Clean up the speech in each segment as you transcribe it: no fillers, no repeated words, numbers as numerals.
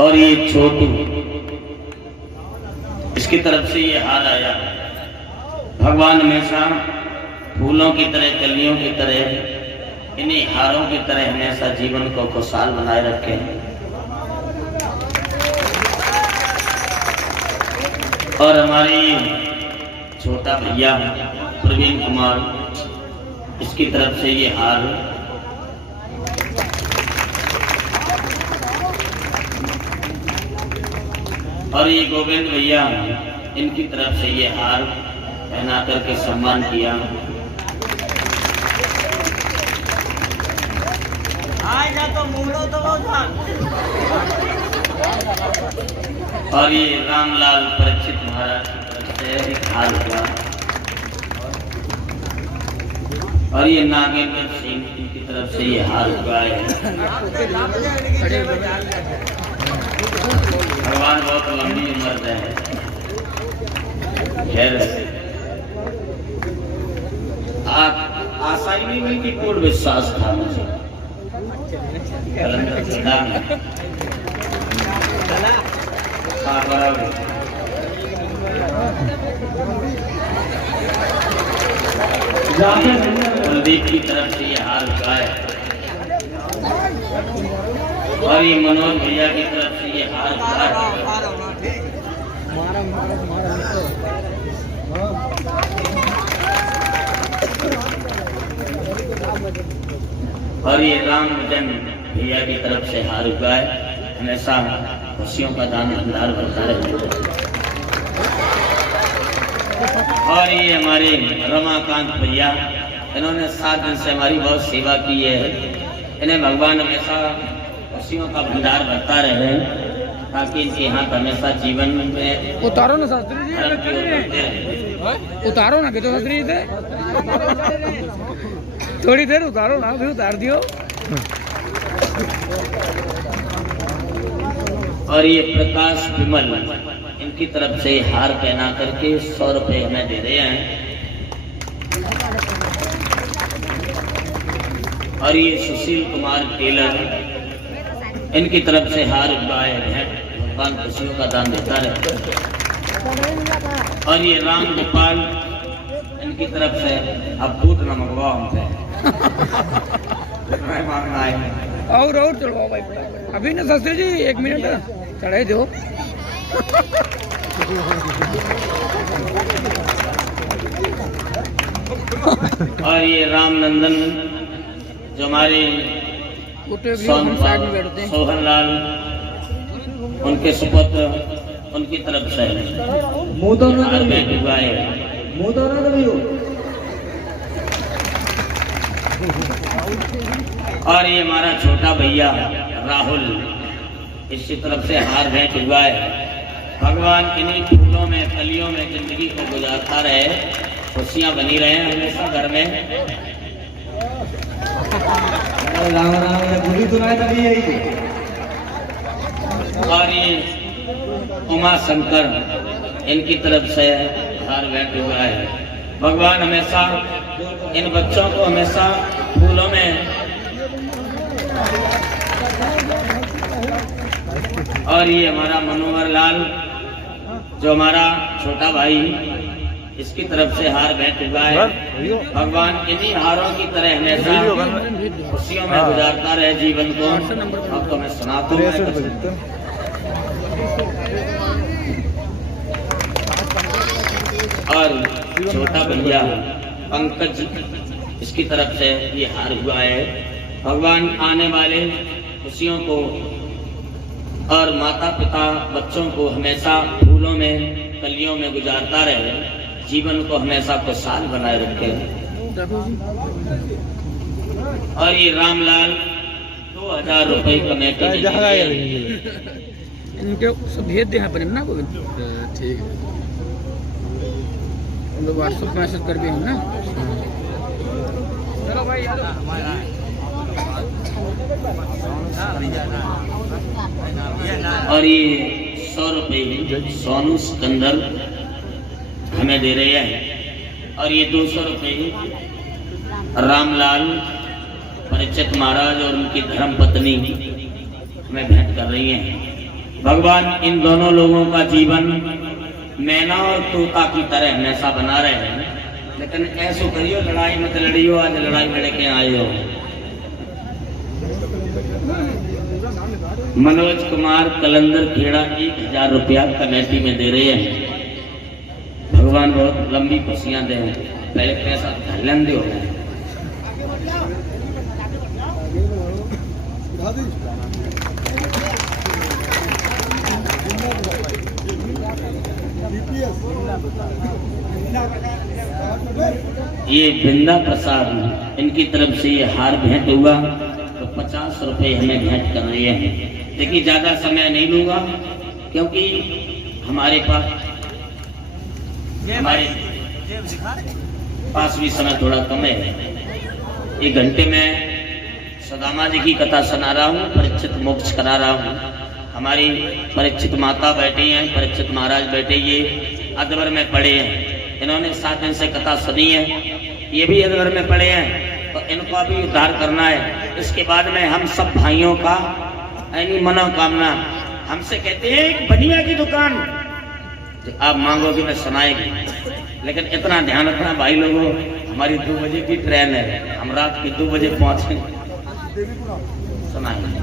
और ये छोटू, इसकी तरफ से ये हार आया। भगवान हमेशा फूलों की तरह, कलियों की तरह, इन्हीं हारों की तरह हमेशा जीवन को खुशहाल बनाए रखे। और हमारी छोटा भैया प्रवीण कुमार, इसकी तरफ से ये हार। और ये गोविंद भैया, इनकी तरफ से ये हार पहना करके सम्मान किया। और ये रामलाल परीक्षित महाराज की तरफ से एक हार हुआ। और ये नागेंद्र सिंह की तरफ से ये हार हुआ है। भगवान बहुत लंबी उम्र है। खैर, आशा ही नहीं हुई कि पूर्ण विश्वास था मुझे। कुलदीप की तरफ से ये हार हुआ है। और ये मनोज भैया की तरफ से ये हार हुआ है। और ये रामजन भैया की तरफ से हार हुआ है। हमेशा खुशियों का दान भंडार भरता रहे। और ये हमारे रमाकांत भैया, इन्होंने 7 दिन से हमारी बहुत सेवा की है। इन्हें भगवान हमेशा खुशियों का भंडार भरता रहे, ताकि इनके यहाँ हमेशा जीवन में उतारो ना शास्त्री जी, उतारो ना, तो शास्त्री जी थोड़ी देर उतारो ना, भी उतार दियो। और ये प्रकाश विमल, इनकी तरफ से हार पहना करके 100 रुपए हमें दे रहे हैं। और ये सुशील कुमार टेलर, इनकी तरफ से हार हुआ है। भगवान खुशियों का दान देता रहे। और ये राम गोपाल, इनकी तरफ से अब बूट न मंगवाओ हमसे। मांगना है और चलवाओ भाई, अभी ना शास्त्री जी 1 मिनट चढ़ाई दो। और ये रामनंदन, जो हमारे सोहनलाल, उनके सुपुत्र, उनकी तरफ से और ये हमारा छोटा भैया राहुल, इसकी तरफ से हार भेंट हुआ है। भगवान इन्हीं फूलों में, कलियों में जिंदगी को गुजारता रहे, खुशियां बनी रहे हमेशा घर में। राम राम गुली सुनाई तभी यही। और ये उमा शंकर, इनकी तरफ से हार भेंट हुआ है। भगवान हमेशा इन बच्चों को हमेशा फूलों में। और ये हमारा मनोहर लाल, जो हमारा छोटा भाई, इसकी तरफ से हार भेंट हुआ है। भगवान इन्हीं हारों की तरह हमेशा खुशियों में गुजारता रहे जीवन को। अब तो मैं सुनाता हूँ। और छोटा भैया पंकज, इसकी तरफ से ये हार हुआ है। भगवान आने वाले खुशियों को और माता पिता बच्चों को हमेशा फूलों में, कलियों में गुजारता रहे, जीवन को हमेशा खुशहाल बनाए रखे। और ये रामलाल 2000 रुपए कमे के इनके सब भेज दे पर ना को। ठीक है, हम लोग व्हाट्सएप मैसेज कर दिए ना। चलो भाई यार, और ये 100 रुपए सोनू सिकंदर हमें दे रहे हैं। और ये 200 रुपए रामलाल परिचित महाराज और उनकी धर्म पत्नी हमें भेंट कर रही हैं। भगवान इन दोनों लोगों का जीवन मैना और तोता की तरह हमेशा बना रहे हैं। लेकिन ऐसो करियो, लड़ाई मत लड़ियो, आज लड़ाई लड़के आए हो। मनोज कुमार कलंदर खेड़ा 1000 रुपया कमेटी में दे रहे हैं। भगवान बहुत लंबी खुशियां दे, पहले पैसा धैलन दो। ये बिंदा प्रसाद इनकी तरफ से ये हार भेंट हुआ, तो 50 रुपए हमें भेंट कर रहे हैं। देखिए ज्यादा समय नहीं लूंगा क्योंकि हमारे पास भी समय थोड़ा कम है। 1 घंटे में सुदामा जी की कथा सुना रहा हूँ, परीक्षित मोक्ष करा रहा हूँ। हमारी परीक्षित माता बैठी हैं, परीक्षित महाराज बैठे, ये अजबर में पड़े हैं। इन्होंने 7 दिन से कथा सुनी है, ये भी अजबर में पड़े हैं, तो इनको भी उद्धार करना है। इसके बाद में हम सब भाइयों का मनोकामना, हमसे कहते हैं एक बनिया की दुकान आप मांगोगे मैं सुनाएगी, लेकिन इतना ध्यान रखना भाई लोगों, हमारी 2 बजे की ट्रेन है, हम रात के 2 बजे पहुंचे। सुनाएंगे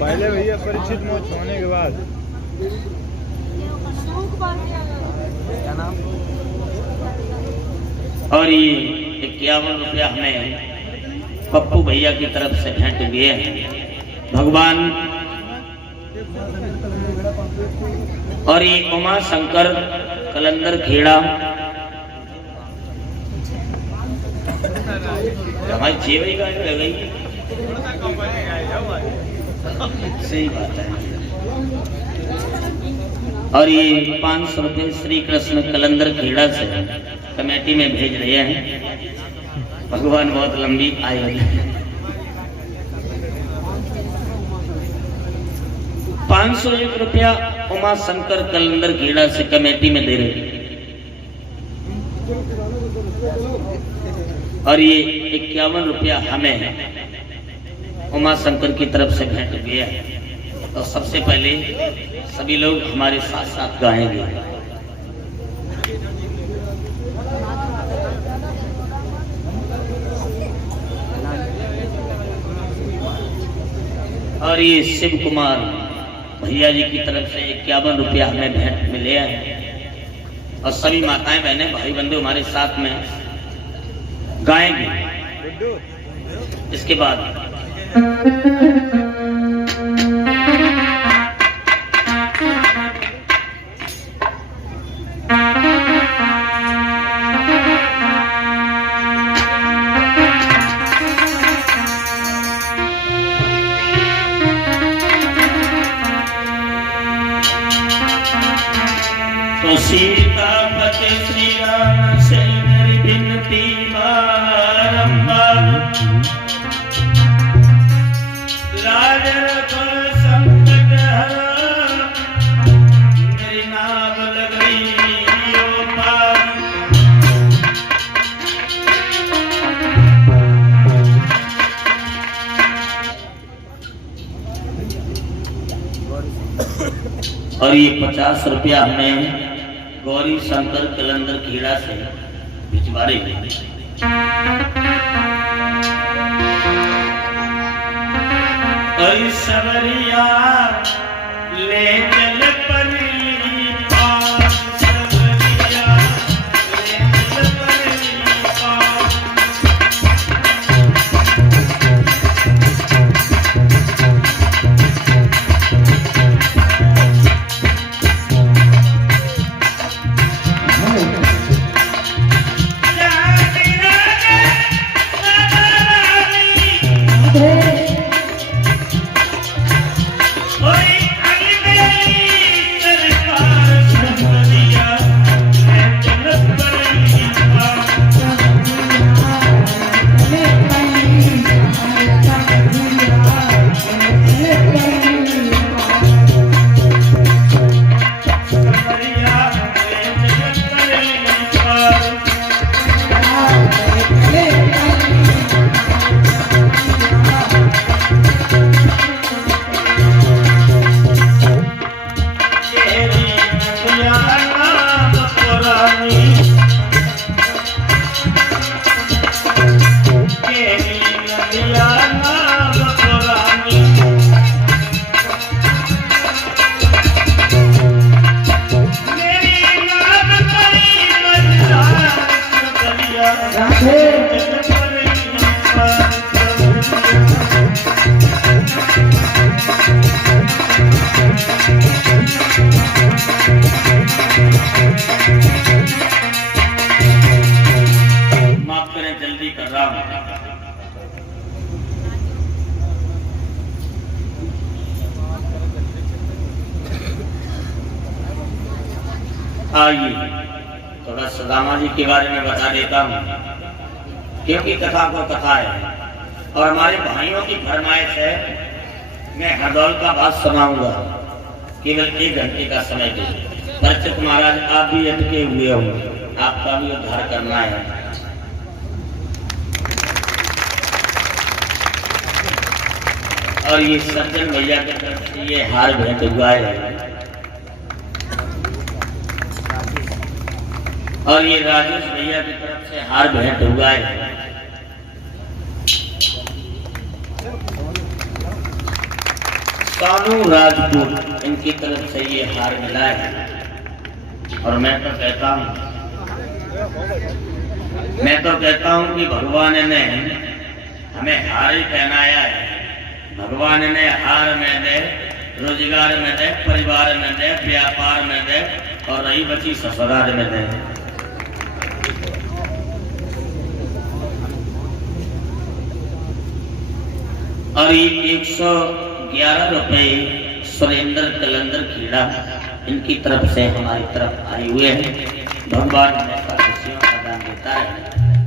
पहले भैया परीक्षित मोक्ष होने के बाद और ये 51 रुपया हमें पप्पू भैया की तरफ से भेंट दिए हैं भगवान। और ये उमा शंकर कलंदर खेड़ा, हमारी जेवई गाड़ी रह गई, सही बात है। और ये 500 रुपये श्री कृष्ण कलंदर खेड़ा से कमेटी में भेज रहे हैं। भगवान बहुत लंबी आयु है। 501 रुपया उमा शंकर कलंदर खेड़ा से कमेटी में दे रहे हैं। और ये 51 रुपया हमें उमा शंकर की तरफ से भेंट गया। तो सबसे पहले सभी लोग हमारे साथ साथ गाएंगे। और ये शिव कुमार भैया जी की तरफ से 51 रुपया हमें भेंट मिले हैं। और सभी माताएं बहनें भाई बंधु हमारे साथ में गाएंगे। इसके बाद तो सीतापति श्री राम से मेरी विनती बारंबार, लाज रखो संकट हरो, मेरी नाव लग गई ओ पार। और ये 50 रुपया हमें गौरी शंकर कलंदर खेड़ा से भिजवा रहे हैं। सवरिया ले चल परी पार, सवरिया ले चल परी पार। Hey! आइए थोड़ा सुदामा जी के बारे में बता देता हूँ, क्योंकि कथा को कथा है और हमारे भाइयों की फरमाइश है। मैं हरदौल का बात सुनाऊंगा, केवल 1 घंटे का समय दीजिए। परिचित महाराज आप भी अटके हुए हो, आपका भी उद्धार करना है। और ये सज्जन भैया की तरफ से ये हार भेंट हुआ है और ये राजेश भैया की तरफ से हार भेंट हुआ है। कानू राजपूत इनकी तरफ से ये हार मिला है। और मैं तो कहता हूँ कि भगवान ने हमें हार ही पहनाया है। भगवान ने हार में दे, रोजगार में दे, परिवार में दे, व्यापार में दे और रही बची ससुराल में दे। और ये 111 रुपए सुरेंद्र कलंदर कीड़ा इनकी तरफ से हमारी तरफ आए हुए हैं। भगवान हमेशा खुशियों का दान देता है।